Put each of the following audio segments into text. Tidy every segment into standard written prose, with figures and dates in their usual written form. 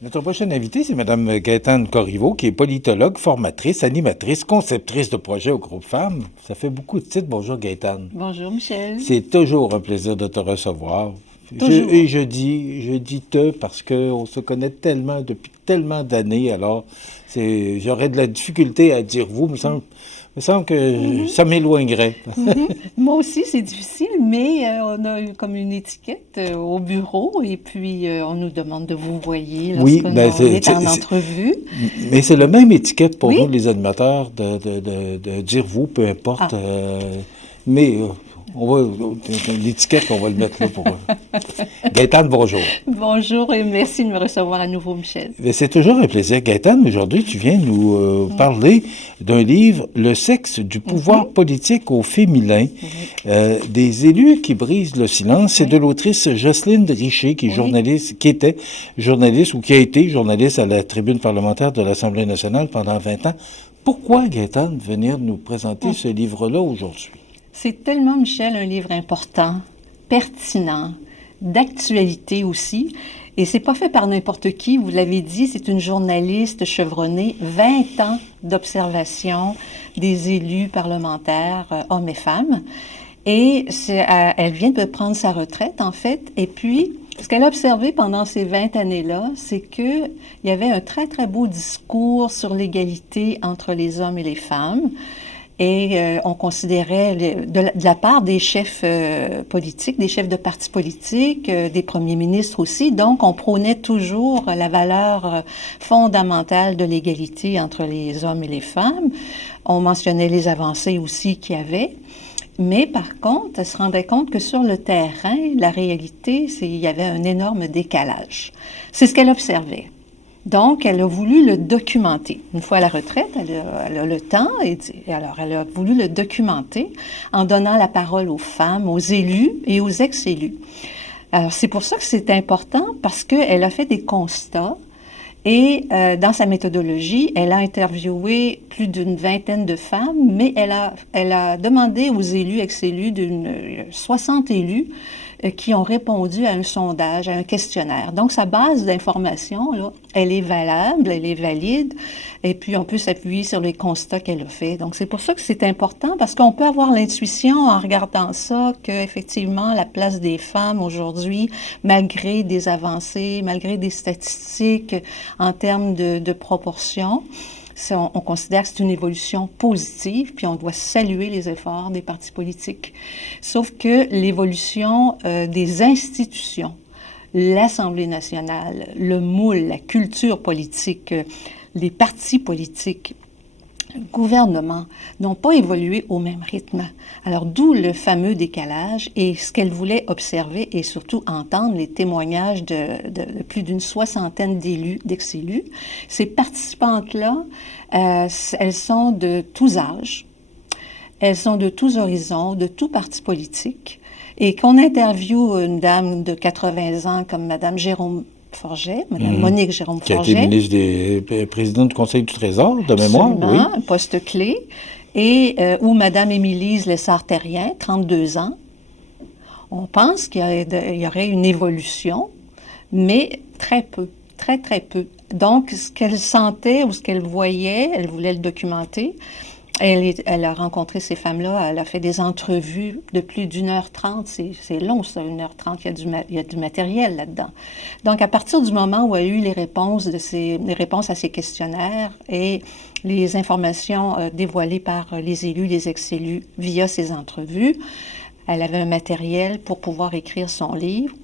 Notre prochaine invitée, c'est Mme Gaëtane Corriveau, qui est politologue, formatrice, animatrice, conceptrice de projets au groupe Femmes. Ça fait beaucoup de titres. Bonjour Gaëtane. Bonjour Michel. C'est toujours un plaisir de te recevoir. Toujours. Je dis te parce qu'on se connaît tellement depuis tellement d'années, alors j'aurais de la difficulté à dire vous, me semble que ça m'éloignerait. Moi aussi, c'est difficile, mais on a eu comme une étiquette au bureau et puis on nous demande de vous voyer Oui, lorsqu'on ben est en entrevue. mais c'est la même étiquette pour Oui? nous, les animateurs, de dire vous, peu importe. Ah, Mais l'étiquette, on va le mettre là pour Gaëtane, bonjour. bonjour et merci de me recevoir à nouveau, Michel. Mais c'est toujours un plaisir. Gaëtane, aujourd'hui, tu viens nous parler d'un livre, Le sexe du pouvoir politique au féminin, des élus qui brisent le silence. C'est de l'autrice Jocelyne Richer, qui est journaliste, qui était journaliste ou qui a été journaliste à la tribune parlementaire de l'Assemblée nationale pendant 20 ans. Pourquoi, Gaëtane, venir nous présenter ce livre-là aujourd'hui? C'est tellement, Michel, un livre important, pertinent, d'actualité aussi. Et c'est pas fait par n'importe qui, vous l'avez dit, c'est une journaliste chevronnée, 20 ans d'observation des élus parlementaires, hommes et femmes. Et elle vient de prendre sa retraite, en fait. Et puis, ce qu'elle a observé pendant ces 20 années-là, c'est qu'il y avait un très, très beau discours sur l'égalité entre les hommes et les femmes. Et on considérait, de la part des chefs politiques, des chefs de partis politiques, des premiers ministres aussi, donc on prônait toujours la valeur fondamentale de l'égalité entre les hommes et les femmes. On mentionnait les avancées aussi qu'il y avait. Mais par contre, elle se rendait compte que sur le terrain, la réalité, il y avait un énorme décalage. C'est ce qu'elle observait. Donc, elle a voulu le documenter. Une fois à la retraite, elle a le temps, et alors elle a voulu le documenter en donnant la parole aux femmes, aux élus et aux ex-élus. Alors, c'est pour ça que c'est important, parce qu'elle a fait des constats et dans sa méthodologie, elle a interviewé plus d'une vingtaine de femmes, mais elle a demandé aux élus, ex-élus, 60 élus, qui ont répondu à un sondage, à un questionnaire. Donc, sa base d'information, là, elle est valable, elle est valide, et puis on peut s'appuyer sur les constats qu'elle a faits. Donc, c'est pour ça que c'est important, parce qu'on peut avoir l'intuition, en regardant ça, qu'effectivement, la place des femmes aujourd'hui, malgré des avancées, malgré des statistiques en termes de proportion, on considère que c'est une évolution positive, puis on doit saluer les efforts des partis politiques. Sauf que l'évolution des institutions, l'Assemblée nationale, le moule, la culture politique, les partis politiques, le gouvernement n'ont pas évolué au même rythme. Alors, d'où le fameux décalage et ce qu'elle voulait observer et surtout entendre les témoignages de plus d'une soixantaine d'élus, d'ex-élus. Ces participantes-là, elles sont de tous âges, elles sont de tous horizons, de tous partis politiques. Et qu'on interviewe une dame de 80 ans comme Mme Jérôme Forget, Mme Monique Jérôme Forget. Qui a été ministre présidente du Conseil du Trésor, de mémoire, oui. Un poste clé. Et ou Mme Émilise Lessard-Terrien, 32 ans. On pense qu'il y aurait une évolution, mais très peu, très, très peu. Donc, ce qu'elle sentait ou ce qu'elle voyait, elle voulait le documenter. Elle a rencontré ces femmes-là, elle a fait des entrevues de plus d'1h30. C'est long, ça, 1h30, il y a du matériel là-dedans. Donc, à partir du moment où elle a eu les réponses à ces questionnaires et les informations dévoilées par les élus, les ex-élus via ces entrevues, elle avait un matériel pour pouvoir écrire son livre.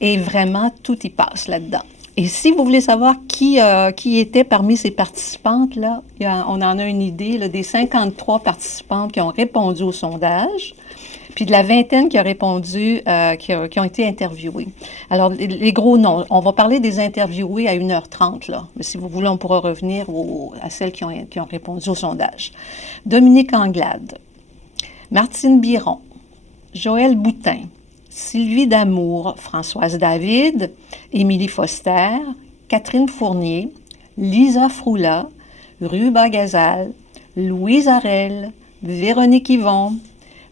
Et vraiment, tout y passe là-dedans. Et si vous voulez savoir qui était parmi ces participantes-là, on en a une idée là, des 53 participantes qui ont répondu au sondage, puis de la vingtaine qui a répondu, qui ont été interviewées. Alors, les gros noms, on va parler des interviewées à 1h30, là. Mais si vous voulez, on pourra revenir à celles qui ont répondu au sondage. Dominique Anglade, Martine Biron, Joël Boutin, Sylvie Damour, Françoise David, Émilie Foster, Catherine Fournier, Lisa Froula, Ruba Gazal, Louise Arel, Véronique Yvon,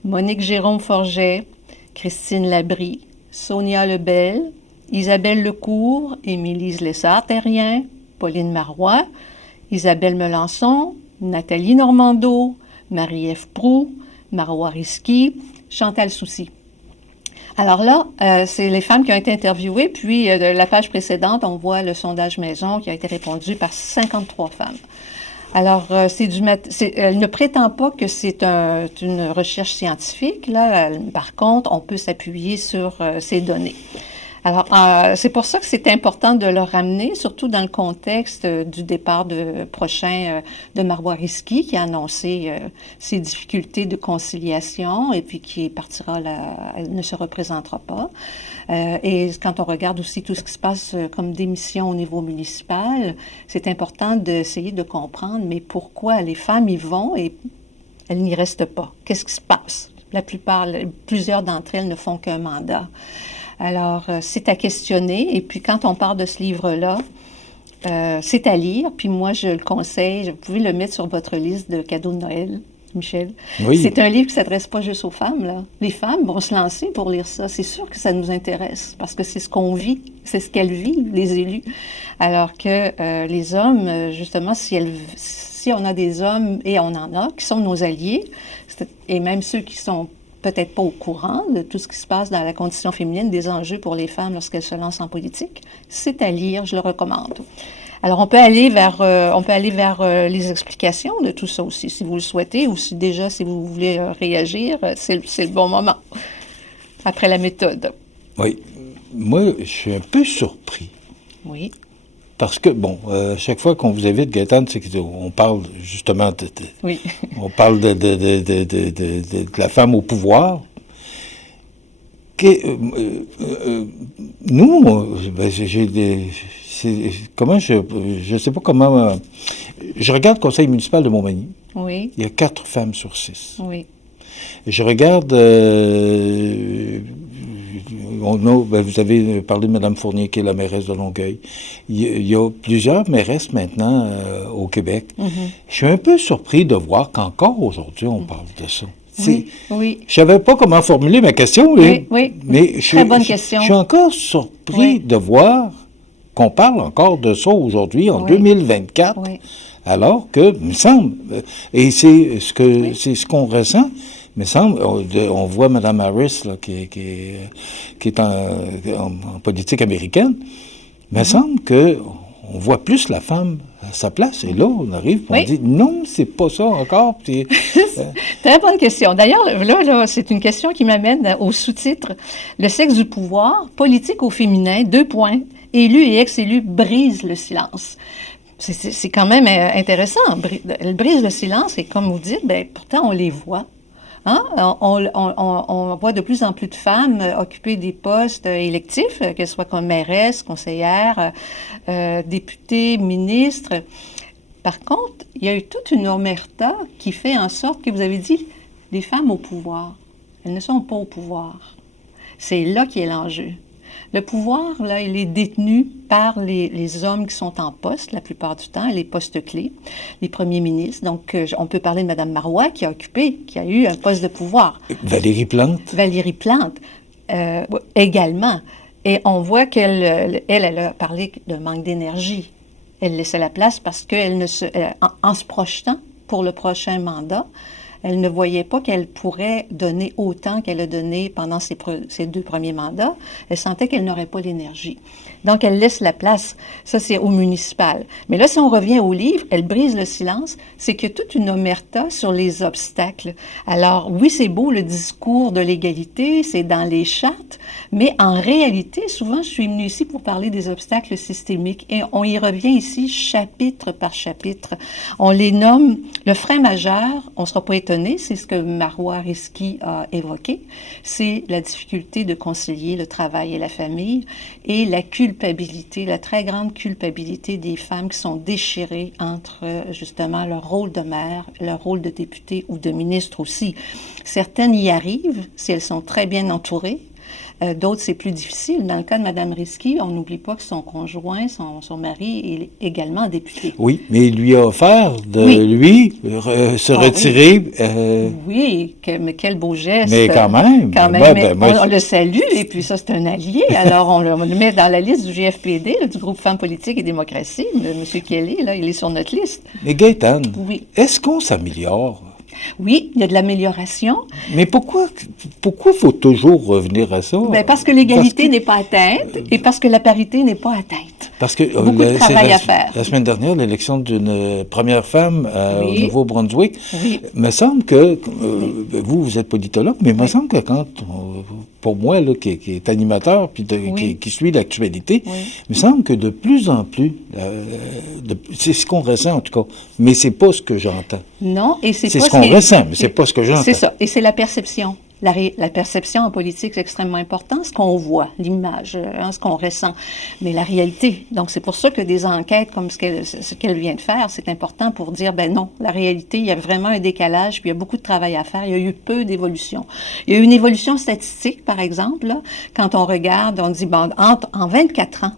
Monique Jérôme Forget, Christine Labrie, Sonia Lebel, Isabelle Lecourt, Émilise Lessard-Terrien, Pauline Marois, Isabelle Melançon, Nathalie Normando, Marie-Ève Proulx, Marois Risky, Chantal Soucy. Alors là, c'est les femmes qui ont été interviewées, puis de la page précédente, on voit le sondage maison qui a été répondu par 53 femmes. Alors, elle ne prétend pas que c'est une recherche scientifique, là. Par contre, on peut s'appuyer sur ces données. Alors, c'est pour ça que c'est important de le ramener, surtout dans le contexte du départ prochain de Marois Risky, qui a annoncé ses difficultés de conciliation et puis qui partira elle ne se représentera pas. Et quand on regarde aussi tout ce qui se passe comme démission au niveau municipal, c'est important d'essayer de comprendre, mais pourquoi les femmes y vont et elles n'y restent pas? Qu'est-ce qui se passe? Plusieurs d'entre elles ne font qu'un mandat. Alors, c'est à questionner. Et puis, quand on parle de ce livre-là, c'est à lire. Puis moi, je le conseille. Vous pouvez le mettre sur votre liste de cadeaux de Noël, Michel. Oui. C'est un livre qui ne s'adresse pas juste aux femmes, là. Les femmes vont se lancer pour lire ça. C'est sûr que ça nous intéresse parce que c'est ce qu'on vit, c'est ce qu'elles vivent, les élus. Alors que les hommes, justement, si on a des hommes, et on en a, qui sont nos alliés, et même ceux qui sont peut-être pas au courant de tout ce qui se passe dans la condition féminine, des enjeux pour les femmes lorsqu'elles se lancent en politique, c'est à lire, je le recommande. Alors, on peut aller vers les explications de tout ça aussi, si vous le souhaitez, ou si vous voulez réagir, c'est le bon moment, après la méthode. Oui. Moi, je suis un peu surpris. Oui. Parce que, chaque fois qu'on vous invite, Gaétane, c'est qu'on parle justement oui. On parle de la femme au pouvoir. Nous, je sais pas comment... je regarde le conseil municipal de Montmagny. Oui. Il y a 4 femmes sur 6. Oui. Je regarde... vous avez parlé de Mme Fournier, qui est la mairesse de Longueuil. Il y a plusieurs mairesses maintenant au Québec. Mm-hmm. Je suis un peu surpris de voir qu'encore aujourd'hui, on parle de ça. Oui, oui. Je ne savais pas comment formuler ma question. Oui. Mais très bonne question. Je suis encore surpris de voir qu'on parle encore de ça aujourd'hui, en 2024, alors que, il me semble, et c'est ce qu'on ressent, il me semble, on voit Mme Harris, là, qui est en politique américaine, il me semble qu'on voit plus la femme à sa place. Et là, on arrive et on dit, non, c'est pas ça encore. Très bonne question. D'ailleurs, là, c'est une question qui m'amène au sous-titre « Le sexe du pouvoir, politique au féminin, : élus et ex-élus brisent le silence ». C'est quand même intéressant. Elle brise le silence et comme vous dites, pourtant, on les voit. Hein? On voit de plus en plus de femmes occuper des postes électifs, qu'elles soient comme mairesse, conseillère, députée, ministre. Par contre, il y a eu toute une omerta qui fait en sorte que vous avez dit les femmes au pouvoir. Elles ne sont pas au pouvoir. C'est là qui est l'enjeu. Le pouvoir, là, il est détenu par les hommes qui sont en poste la plupart du temps, les postes clés, les premiers ministres. Donc, on peut parler de Mme Marois qui a eu un poste de pouvoir. Valérie Plante. Valérie Plante, également. Et on voit qu'elle a parlé de manque d'énergie. Elle laissait la place parce qu'elle en se projetant pour le prochain mandat, elle ne voyait pas qu'elle pourrait donner autant qu'elle a donné pendant ses 2 premiers mandats. Elle sentait qu'elle n'aurait pas l'énergie. Donc, elle laisse la place. Ça, c'est au municipal. Mais là, si on revient au livre, elle brise le silence. C'est qu'il y a toute une omerta sur les obstacles. Alors, oui, c'est beau le discours de l'égalité, c'est dans les chartes, mais en réalité, souvent, je suis venue ici pour parler des obstacles systémiques et on y revient ici chapitre par chapitre. On les nomme le frein majeur, on ne sera pas étonné, c'est ce que Marois Risky a évoqué, c'est la difficulté de concilier le travail et la famille et la culpabilité, la très grande culpabilité des femmes qui sont déchirées entre justement leur rôle de mère, leur rôle de députée ou de ministre aussi. Certaines y arrivent si elles sont très bien entourées, D'autres, c'est plus difficile. Dans le cas de Mme Risky, on n'oublie pas que son conjoint, son mari, est également député. Oui, mais il lui a offert de se retirer. Oui, mais quel beau geste. Mais quand même. Quand même, Ouais, on le salue, et puis ça, c'est un allié. Alors, on le met dans la liste du GFPD, là, du groupe Femmes politiques et démocratie. M. Kelly, là, il est sur notre liste. Mais Gaétane, Oui. est-ce qu'on s'améliore? Oui, il y a de l'amélioration. Mais pourquoi faut toujours revenir à ça? Bien, parce que l'égalité n'est pas atteinte et parce que la parité n'est pas atteinte. Parce que beaucoup de travail à faire. La semaine dernière, l'élection d'une première femme au Nouveau-Brunswick, me semble que, vous êtes politologue, mais il me semble que pour moi, là, qui est animateur, puis qui suit l'actualité, il me semble que de plus en plus, c'est ce qu'on ressent en tout cas, mais c'est pas ce que j'entends. Non, et c'est ce qu'on ressent, mais c'est pas ce que j'entends. C'est ça, et c'est la perception. La perception en politique, c'est extrêmement important, ce qu'on voit, l'image, ce qu'on ressent, mais la réalité. Donc, c'est pour ça que des enquêtes comme ce qu'elle vient de faire, c'est important pour dire, ben non, la réalité, il y a vraiment un décalage, puis il y a beaucoup de travail à faire, il y a eu peu d'évolution. Il y a eu une évolution statistique, par exemple, là, quand on regarde, on dit, bon, en 24 ans,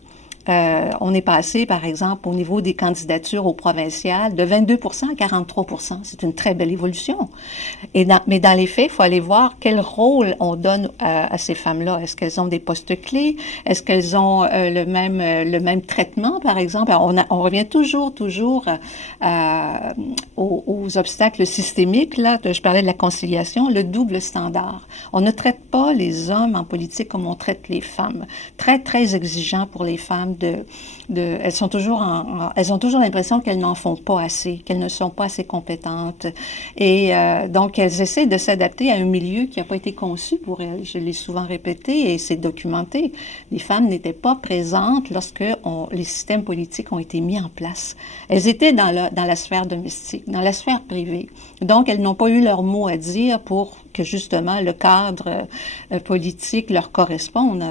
on est passé, par exemple, au niveau des candidatures au provincial, de 22 à 43 %. C'est une très belle évolution. Mais dans les faits, il faut aller voir quel rôle on donne à ces femmes-là. Est-ce qu'elles ont des postes clés? Est-ce qu'elles ont le même traitement, par exemple? Alors, on revient toujours aux obstacles systémiques. Là, je parlais de la conciliation, le double standard. On ne traite pas les hommes en politique comme on traite les femmes. Très, très exigeant pour les femmes. Elles ont toujours l'impression qu'elles n'en font pas assez, qu'elles ne sont pas assez compétentes. Et donc, elles essaient de s'adapter à un milieu qui n'a pas été conçu pour elles. Je l'ai souvent répété et c'est documenté. Les femmes n'étaient pas présentes lorsque les systèmes politiques ont été mis en place. Elles étaient dans la sphère domestique, dans la sphère privée. Donc, elles n'ont pas eu leur mot à dire pour que justement le cadre politique leur corresponde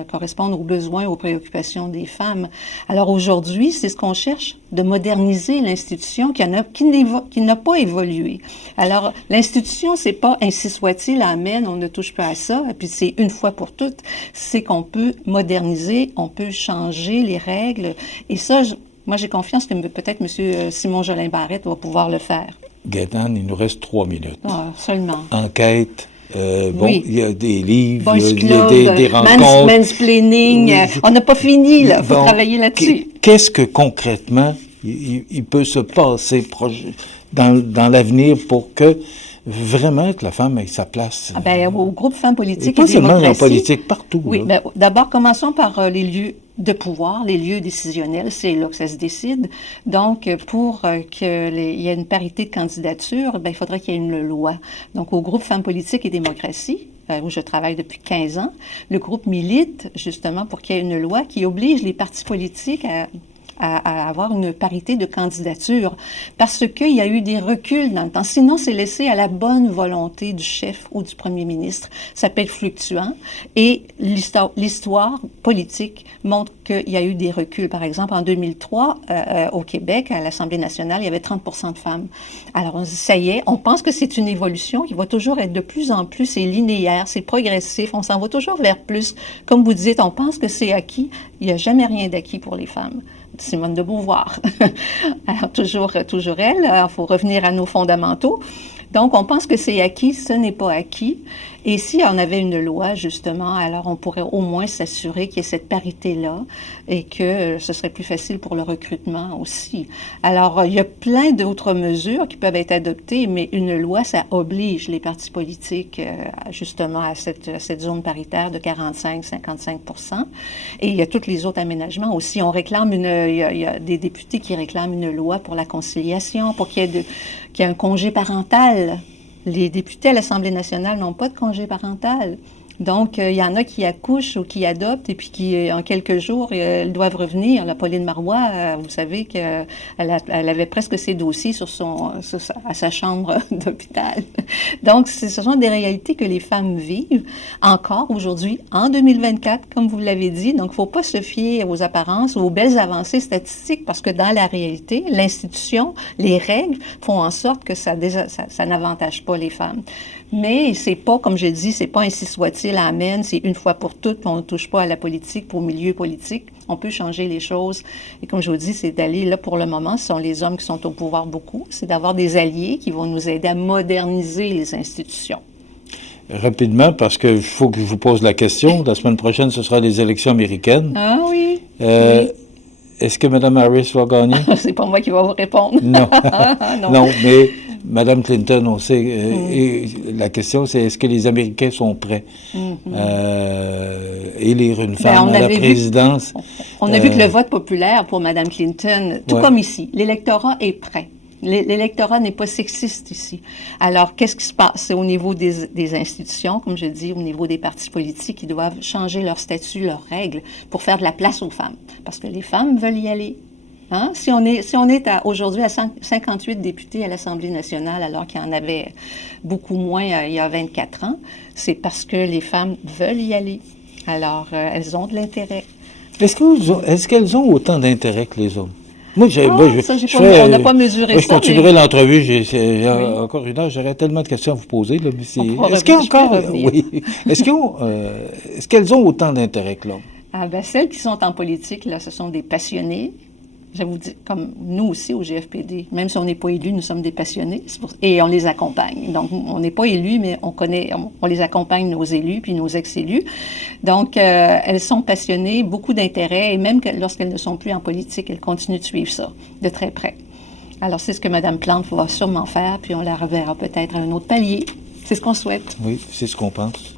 aux besoins, aux préoccupations des femmes. Alors aujourd'hui, c'est ce qu'on cherche, de moderniser l'institution qui n'a pas évolué. Alors l'institution, c'est pas ainsi soit-il, amen, on ne touche pas à ça, et puis c'est une fois pour toutes, c'est qu'on peut moderniser, on peut changer les règles, et ça, moi j'ai confiance que peut-être M. Simon Jolin Barrette va pouvoir le faire. Gaétane, il nous reste 3 minutes. Seulement. Enquête. Il y a des livres, il y a des rencontres. Mansplaining, on n'a pas fini, là. Il faut travailler là-dessus. Qu'est-ce que concrètement il peut se passer dans l'avenir pour que vraiment que la femme ait sa place? Au groupe Femmes politiques et pas seulement démocratie, en politique, partout. Oui, d'abord, commençons par les lieux de pouvoir, les lieux décisionnels, c'est là que ça se décide. Donc, pour qu'il y ait une parité de candidature, il faudrait qu'il y ait une loi. Donc, au groupe Femmes politiques et démocratie, où je travaille depuis 15 ans, le groupe milite justement pour qu'il y ait une loi qui oblige les partis politiques à avoir une parité de candidature, parce qu'il y a eu des reculs dans le temps. Sinon, c'est laissé à la bonne volonté du chef ou du premier ministre. Ça peut être fluctuant. Et l'histoire politique montre qu'il y a eu des reculs. Par exemple, en 2003, au Québec, à l'Assemblée nationale, il y avait 30 % de femmes. Alors, on se dit, ça y est, on pense que c'est une évolution qui va toujours être de plus en plus, c'est linéaire, c'est progressif, on s'en va toujours vers plus. Comme vous dites, on pense que c'est acquis. Il n'y a jamais rien d'acquis pour les femmes. Simone de Beauvoir. Alors, toujours elle, il faut revenir à nos fondamentaux. Donc, on pense que c'est acquis, ce n'est pas acquis. Et si on avait une loi, justement, alors on pourrait au moins s'assurer qu'il y ait cette parité-là et que ce serait plus facile pour le recrutement aussi. Alors, il y a plein d'autres mesures qui peuvent être adoptées, mais une loi, ça oblige les partis politiques, justement, à cette zone paritaire de 45-55 %. Et il y a tous les autres aménagements aussi. Il y a des députés qui réclament une loi pour la conciliation, pour qu'il y ait un congé parental. Les députés à l'Assemblée nationale n'ont pas de congé parental. Donc, il y en a qui accouchent ou qui adoptent et puis qui, en quelques jours, elles doivent revenir. La Pauline Marois, vous savez qu'elle avait presque ses dossiers à sa chambre d'hôpital. Donc, ce sont des réalités que les femmes vivent encore aujourd'hui, en 2024, comme vous l'avez dit. Donc, il ne faut pas se fier aux apparences ou aux belles avancées statistiques parce que dans la réalité, l'institution, les règles font en sorte que ça n'avantage pas les femmes. Mais c'est pas, comme je dis, c'est pas ainsi soit-il, amen, c'est une fois pour toutes, on ne touche pas à la politique, au milieu politique. On peut changer les choses. Et comme je vous dis, c'est d'aller, là, pour le moment, ce sont les hommes qui sont au pouvoir beaucoup, c'est d'avoir des alliés qui vont nous aider à moderniser les institutions. Rapidement, parce qu'il faut que je vous pose la question. La semaine prochaine, ce sera les élections américaines. Ah oui. Oui. Est-ce que Mme Harris va gagner? C'est pas moi qui va vous répondre. Non. Non, mais Mme Clinton, on sait. Et la question, c'est est-ce que les Américains sont prêts élire une femme à la présidence? On a vu que le vote populaire pour Mme Clinton, tout comme ici, l'électorat est prêt. L'électorat n'est pas sexiste ici. Alors, qu'est-ce qui se passe? C'est au niveau des institutions, comme je dis, au niveau des partis politiques, qui doivent changer leur statut, leurs règles, pour faire de la place aux femmes. Parce que les femmes veulent y aller. Hein? Si on est aujourd'hui à 58 députés à l'Assemblée nationale, alors qu'il y en avait beaucoup moins il y a 24 ans, c'est parce que les femmes veulent y aller. Alors, elles ont de l'intérêt. Est-ce qu'elles ont autant d'intérêt que les hommes? Moi, on n'a pas mesuré ça. Je continuerai l'entrevue. J'ai encore une heure. J'aurais tellement de questions à vous poser. Là, mais est-ce qu'elles ont autant d'intérêt que l'homme? Ah ben, celles qui sont en politique, là, ce sont des passionnés. Je vous dis, comme nous aussi au GFPD, même si on n'est pas élus, nous sommes des passionnés et on les accompagne. Donc, on n'est pas élus, mais on les accompagne, nos élus, puis nos ex-élus. Donc, elles sont passionnées, beaucoup d'intérêt, et même lorsqu'elles ne sont plus en politique, elles continuent de suivre ça de très près. Alors, c'est ce que Mme Plante va sûrement faire, puis on la reverra peut-être à un autre palier. C'est ce qu'on souhaite. Oui, c'est ce qu'on pense.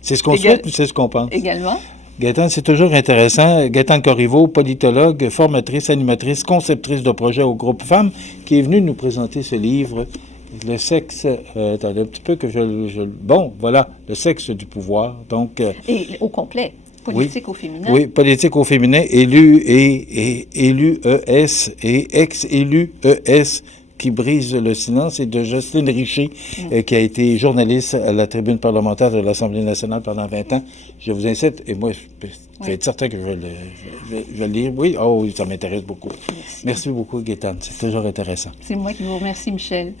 C'est ce qu'on souhaite ou c'est ce qu'on pense? Également. Gaétane, c'est toujours intéressant. Gaétane Corriveau, politologue, formatrice, animatrice, conceptrice de projet au groupe Femmes, qui est venue nous présenter ce livre, Le sexe... attendez un petit peu que Bon, voilà, Le sexe du pouvoir. Donc, et au complet, politique au féminin. Oui, politique au féminin, élu ES et ex-élu ES, qui brise le silence, et de Jocelyne Richer, qui a été journaliste à la tribune parlementaire de l'Assemblée nationale pendant 20 ans. Je vous incite, et moi, je vais être certain que je vais le lire. Oui, ça m'intéresse beaucoup. Merci beaucoup, Gaétane. C'est toujours intéressant. C'est moi qui vous remercie, Michel.